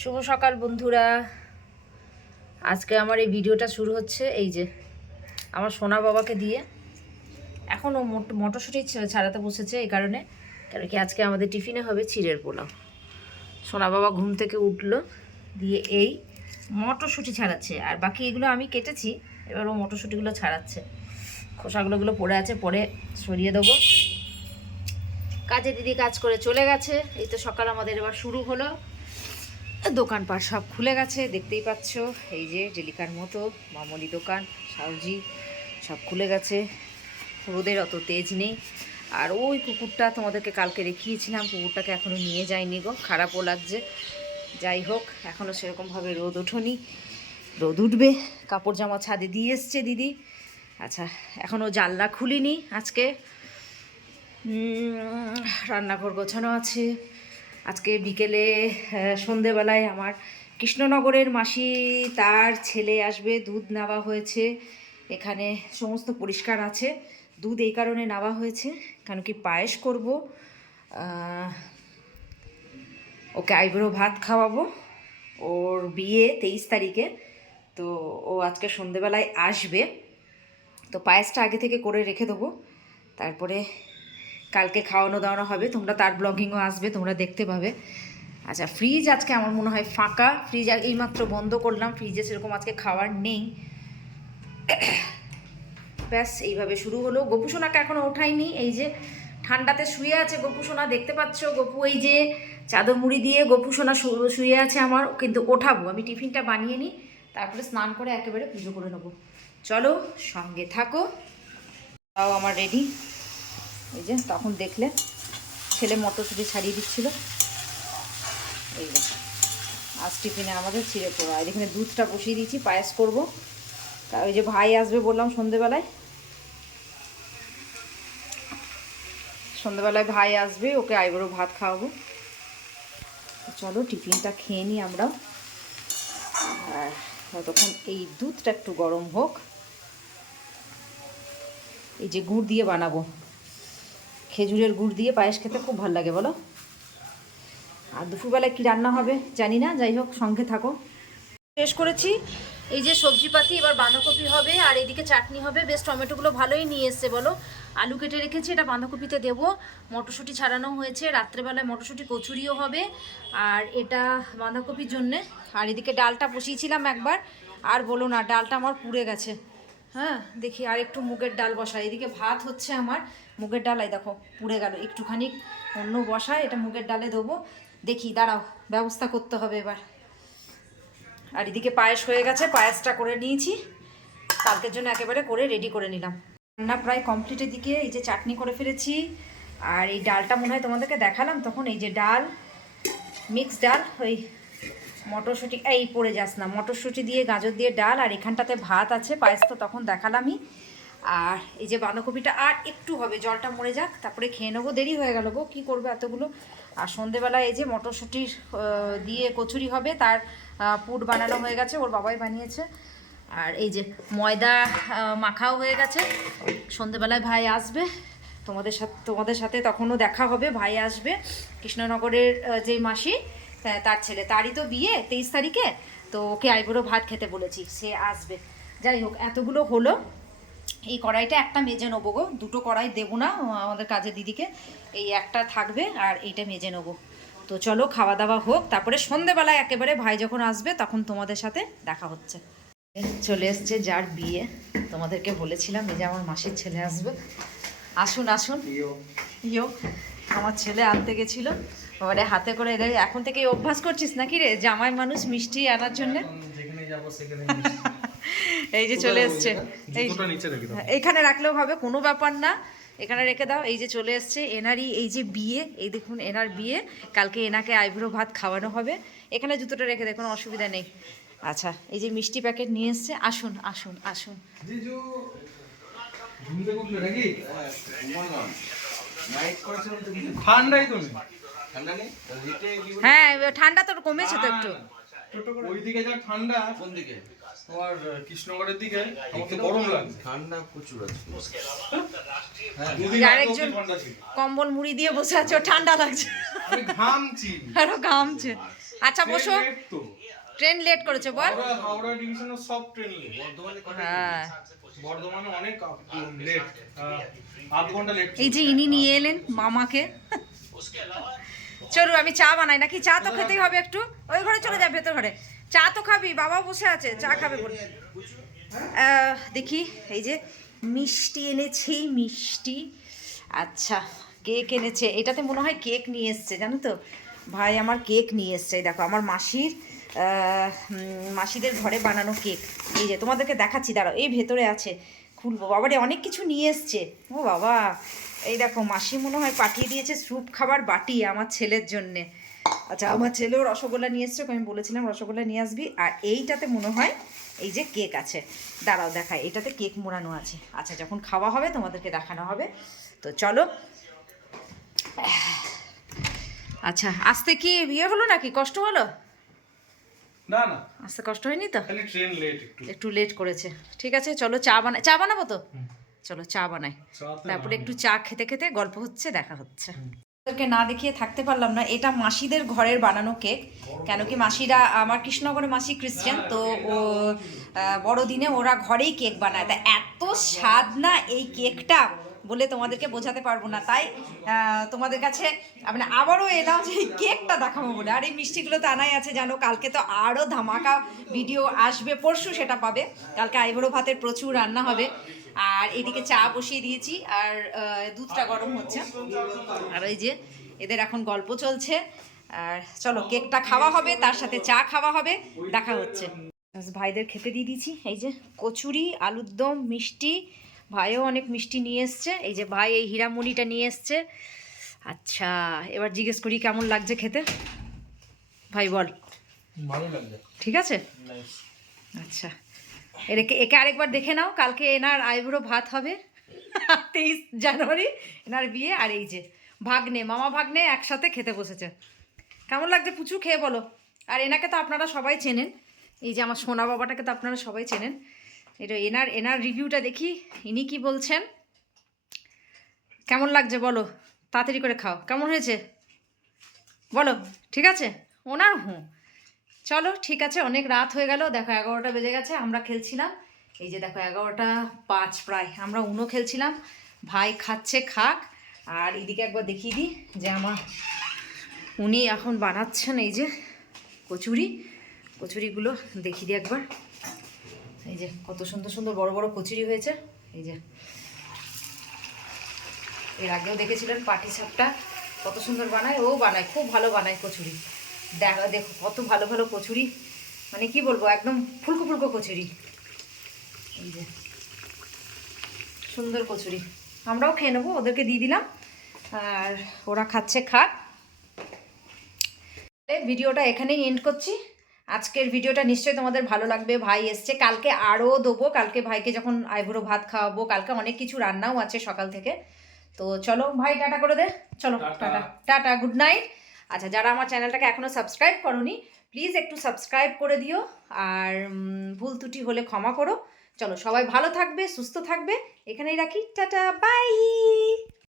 শুভ সকাল বন্ধুরা। আজকে আমার এই ভিডিওটা শুরু হচ্ছে এই যে আমার সোনা বাবাকে দিয়ে। এখন ও মটরশুঁটি ছাড়াতে বসেছে এই কারণ কি আজকে আমাদের টিফিনে হবে চিড়ের পোলাও। সোনা বাবা ঘুম থেকে উঠলো, দিয়ে এই মটরশুঁটি ছাড়াচ্ছে, আর বাকি এগুলো আমি কেটেছি, এবার ও মটরশুঁটিগুলো ছাড়াচ্ছে। খোসাগুলোগুলো পড়ে আছে, পরে সরিয়ে দেবো। কাজে দিদি কাজ করে চলে গেছে। এই তো সকাল আমাদের এবার শুরু হলো। দোকানপাট সব খুলে গেছে, দেখতেই পাচ্ছ। এই যে ডেলিকার মতো মামুলি দোকান, সাউজি সব খুলে গেছে। রোদের অত তেজ নেই। আর ওই কুকুরটা তোমাদেরকে কালকে দেখিয়েছিলাম, কুকুরটাকে এখনও নিয়ে যায়নি গো, খারাপও লাগছে। যাই হোক, এখনও সেরকমভাবে রোদ ওঠেনি, রোদ উঠবে। কাপড় জামা ছাদে দিয়ে এসছে দিদি। আচ্ছা, এখনও জানলা খুলিনি। আজকে রান্নাঘর গোছানো আছে। আজকে বিকেলে সন্ধেবেলায় আমার কৃষ্ণনগরের মাসি তার ছেলে আসবে, দুধ নেওয়া হয়েছে। এখানে সমস্ত পরিষ্কার আছে, দুধ এই কারণে নেওয়া হয়েছে কেন কি পায়েস করব, ওকে আইবুড়ো ভাত খাওয়াবো। ওর বিয়ে 23 তারিখে, তো ও আজকে সন্ধেবেলায় আসবে। তো পায়েসটা আগে থেকে করে রেখে দেবো, তারপরে কালকে খাওয়ানো দাওয়ানো হবে। তোমরা তার ব্লগিংও আসবে, তোমরা দেখতে পাবে। আচ্ছা, ফ্রিজ আজকে আমার মনে হয় ফাঁকা। ফ্রিজ এইমাত্র বন্ধ করলাম, ফ্রিজে সেরকম আজকে খাওয়ার নেই। ব্যাস এইভাবে শুরু হলো। গোপুসোনাকে এখনও ওঠাইনি, এই যে ঠান্ডাতে শুয়ে আছে গোপুসোনা, দেখতে পাচ্ছ। গপু এই যে চাদর মুড়ি দিয়ে গোপুসোনা শুয়ে আছে আমার, কিন্তু ওঠাবো। আমি টিফিনটা বানিয়ে নিই, তারপরে স্নান করে একেবারে পুজো করে নেবো। চলো সঙ্গে থাকো। তাও আমার রেডি। এই যে তখন দেখলে ছেলে মটরশুঁটি ছাড়িয়ে দিচ্ছিল। এই যে আজ টিফিনে আমাদের চিড়ে পোড়া। এখানে দুধটা বসিয়ে দিয়েছি, পায়েস করবো। তা ওই যে ভাই আসবে বললাম সন্ধেবেলায়, ভাই আসবে, ওকে আইবুড়ো ভাত খাওয়াবো। চলো টিফিনটা খেয়ে নিই আমরাও, আর ততক্ষণ এই দুধটা একটু গরম হোক। এই যে গুড় দিয়ে বানাবো, খেজুরের গুড় দিয়ে পায়েস খেতে খুব ভালো লাগে বলো। আর দুপুরবেলায় কী রান্না হবে জানি না, যাই হোক সঙ্গে থাকো। শেষ করেছি। এই যে সবজিপাতি, এবার বাঁধাকপি হবে, আর এদিকে চাটনি হবে। বেশ টমেটোগুলো ভালোই নিয়ে এসছে বলো। আলু কেটে রেখেছি, এটা বাঁধাকপিতে দেবো। মটরশুঁটি ছাড়ানো হয়েছে, রাত্রেবেলায় মটরশুঁটি কচুরিও হবে, আর এটা বাঁধাকপির জন্যে। আর এদিকে ডালটা বসিয়েছিলাম একবার, আর বলো না, ডালটা আমার পুড়ে গেছে। হ্যাঁ, দেখি আর একটু মুগের ডাল বসাই। এদিকে ভাত হচ্ছে আমার, মুগের ডাল এই দেখো পুড়ে গেল। একটুখানি অন্য বসায়, এটা মুগের ডালে দেবো। দেখি, দাঁড়াও, ব্যবস্থা করতে হবে এবার। আর এদিকে পায়েস হয়ে গেছে, পায়েসটা করে নিয়েছি, কালকের জন্য একেবারে করে রেডি করে নিলাম। রান্না প্রায় কমপ্লিটের দিকে। এই যে চাটনি করে ফেলেছি, আর এই ডালটা মনে হয় তোমাদেরকে দেখালাম তখন। এই যে ডাল, মিক্স ডাল, ওই মটরশুঁটি, এই পড়ে যাস না, মটরশুঁটি দিয়ে গাজর দিয়ে ডাল, আর এখানটাতে ভাত আছে। পায়েস তো তখন দেখালামই। আর এই যে বাঁধাকপিটা আর একটু হবে, জলটা মরে যাক, তারপরে খেয়ে নেবো। দেরি হয়ে গেল গো, কী করবো এতগুলো। আর সন্ধেবেলায় এই যে মটরশুঁটির দিয়ে কচুরি হবে, তার পুর বানানো হয়ে গেছে, ওর বাবাই বানিয়েছে। আর এই যে ময়দা মাখাও হয়ে গেছে। সন্ধেবেলায় ভাই আসবে, তোমাদের সাথে তখনও দেখা হবে। ভাই আসবে, কৃষ্ণনগরের যে মাসি তার ছেলে, তারই তো বিয়ে 23 তারিখে। তো ওকে আইবুড়ো ভাত খেতে বলেছি, সে আসবে। যাই হোক, এতগুলো হলো। এই কড়াইটা একটা মেজে নেবো গো, দুটো কড়াই দেবো না আমাদের কাজের দিদিকে, এই একটা থাকবে, আর এইটা মেজে নেবো। তো চলো খাওয়া দাওয়া হোক, তারপরে সন্ধেবেলায় একেবারে ভাই যখন আসবে তখন তোমাদের সাথে দেখা হচ্ছে। চলে এসছে যার বিয়ে, তোমাদেরকে বলেছিলাম এই যে আমার মাসির ছেলে আসবে। আসুন আসুন। ইয়ো, আমার ছেলে আনতে গেছিলো, এবারে হাতে করে এদের। এখন থেকে অভ্যাস করছিস নাকি রে জামাই মানুষ মিষ্টি আনার জন্য? এই যে চলে এসছে, এইখানে রাখলেও হবে, কোনো ব্যাপার না, এখানে রেখে দাও। এই যে চলে এসছে এনারই, এই যে বিয়ে, এই দেখুন এনার বিয়ে। কালকে এনাকে আইবুড়ো ভাত খাওয়ানো হবে। এখানে জুতোটা রেখে দেয়, কোনো অসুবিধা নেই। আচ্ছা, এই যে মিষ্টি প্যাকেট নিয়ে এসছে। আসুন আসুন আসুন। হ্যাঁ, ঠান্ডা তো কমেছে তো একটু। ওইদিকে যা ঠান্ডা, কোন দিকে? তোমার কৃষ্ণনগরের দিকে আমার তো গরম লাগছে, ঠান্ডা প্রচুর আছে। হ্যাঁ, আরেকজন কম্বল মুড়ি দিয়ে বসে আছে, ঠান্ডা লাগছে, আমি ঘামছি, আরো ঘামছে। আচ্ছা বসো, ট্রেন late তো। ট্রেন লেট করেছে বল। হাওড়া ডিভিশনের সব ট্রেন লেট। হ্যাঁ বর্ধমানে অনেক লেট, আধ ঘন্টা লেট। এই যে ইনি নিয়ে এলেন মামাকে। চলো আমি চা বানাই, নাকি চা তো খেতেই হবে একটু। ওই ঘরে চলে যা, ভেতর ঘরে চা তো খাবি, বাবাও বসে আছে চা খাবে বলে। দেখি এই যে মিষ্টি এনেছি, মিষ্টি। আচ্ছা কেক এনেছে, এটাতে মনে হয় কেক নিয়ে এসছে জানো তো, ভাই আমার কেক নিয়ে এসছে। এই দেখো আমার মাসিদের ঘরে বানানো কেক। এই যে তোমাদেরকে দেখাচ্ছি, দাঁড়াও এই ভেতরে আছে, খুলবো। বাবারে অনেক কিছু নিয়ে এসছে, ও বাবা। এই দেখো মাসি মনে হয় পাঠিয়ে দিয়েছে স্যুপ খাবার বাটি আমার ছেলের জন্যে। আচ্ছা আমার ছেলেও রসগোল্লা নিয়ে এসছে, আমি বলেছিলাম রসগোল্লা নিয়ে আসবি। আর এইটাতে মনে হয় এই যে কেক আছে, দাঁড়াও দেখায়, এটাতে কেক মোড়ানো আছে। আচ্ছা যখন খাওয়া হবে তোমাদেরকে দেখানো হবে। তো চলো। আচ্ছা আসতে কি বিয়ে হলো নাকি, কষ্ট হলো? না না, আসতে কষ্ট হয়নি তো, খালি ট্রেন লেট একটু। একটু লেট করেছে। ঠিক আছে চলো চা বানাই, চা বানাবো তো, চলো চা বানাই। তারপরে একটু চা খেতে খেতে গল্প হচ্ছে, দেখা হচ্ছে। ওদেরকে না দেখিয়ে থাকতে পারলাম না, এটা মাসিদের ঘরের বানানো কেক। কেন কি মাসিরা, আমার কৃষ্ণনগরে মাসি ক্রিশ্চিয়ান তো, ও বড়দিনে ওরা ঘরেই কেক বানায়। তা এত স্বাদ না এই কেকটা, বলে তোমাদেরকে বোঝাতে পারবো না। তাই তোমাদের কাছে মানে আবারও এলাম যে এই কেকটা দেখাবো বলে। আর এই মিষ্টিগুলো তো আনাই আছে জানো, কালকে তো আরও ধামাকা ভিডিও আসবে, পরশু সেটা পাবে। কালকে আইবুড়ো ভাতের প্রচুর রান্না হবে। আর এদিকে চা বসিয়ে দিয়েছি, আর দুধটা গরম হচ্ছে। আর ওই যে এদের এখন গল্প চলছে। আর চলো কেকটা খাওয়া হবে, তার সাথে চা খাওয়া হবে, দেখা হচ্ছে। ভাইদের খেতে দিয়ে দিয়েছি, এই যে কচুরি, আলুর দম, মিষ্টি। ভাইও অনেক মিষ্টি নিয়ে এসছে, এই যে ভাই এই হীরামণিটা নিয়ে এসছে। আচ্ছা এবার জিজ্ঞেস করি কেমন লাগছে খেতে, ভাই বল। ভালো লাগছে, ঠিক আছে। আচ্ছা একে আরেকবার দেখে নাও, কালকে এনার আইবুড়ো ভাত হবে। 23 জানুয়ারি এনার বিয়ে। আর এই যে ভাগ্নে, মামা ভাগ্নে একসাথে খেতে বসেছে। কেমন লাগছে পুচু, খেয়ে বলো। আর এনাকে তো আপনারা সবাই চেনেন, এই যে আমার সোনা বাবাটাকে তো আপনারা সবাই চেনেন। এটা এনার রিভিউটা দেখি, ইনি কি বলছেন। কেমন লাগছে বলো, তাড়াতাড়ি করে খাও। কেমন হয়েছে বলো, ঠিক আছে ওনার? চলো ঠিক আছে, অনেক রাত হয়ে গেল, দেখো 11টা বেজে গেছে। আমরা খেলছিলাম, এই যে দেখো 11টা 5 প্রায়, আমরা উনো খেলছিলাম। ভাই খাচ্ছে, খাক। আর এদিকে একবার দেখিয়ে দিই যে উনি এখন বানাচ্ছেন এই যে কচুরিগুলো দেখিয়ে দিই একবার। এই যে কত সুন্দর সুন্দর বড় বড় কচুরি হয়েছে। এই যে এর আগেও দেখেছিলেন পাটি সাপটা কত সুন্দর বানায়, ও বানায়, খুব ভালো বানায় কচুরি। দেখো কত ভালো ভালো কচুরি, মানে কি বলবো, একদম ফুলকো ফুলকো কচুরি। এই যে সুন্দর কচুরি, আমরাও খেয়ে নেবো, ওদেরকে দিয়ে দিলাম। আর ওরা খাচ্ছে, খাক। ভিডিওটা এখানেই এন্ড করছি। আজকের ভিডিওটা নিশ্চয়ই তোমাদের ভালো লাগবে। ভাই এসছে, কালকে আরও দেবো, কালকে ভাইকে যখন আইবুড়ো ভাত খাওয়াবো, কালকে অনেক কিছু রান্নাও আছে সকাল থেকে। তো চলো ভাই টাটা করে দে, চলো টাটা টাটা, গুড নাইট। আচ্ছা যারা আমার চ্যানেলটাকে এখনও সাবস্ক্রাইব করোনি প্লিজ একটু সাবস্ক্রাইব করে দিও, আর ভুল ত্রুটি হলে ক্ষমা করো। চলো সবাই ভালো থাকবে, সুস্থ থাকবে, এখানেই রাখি, টাটা বাই।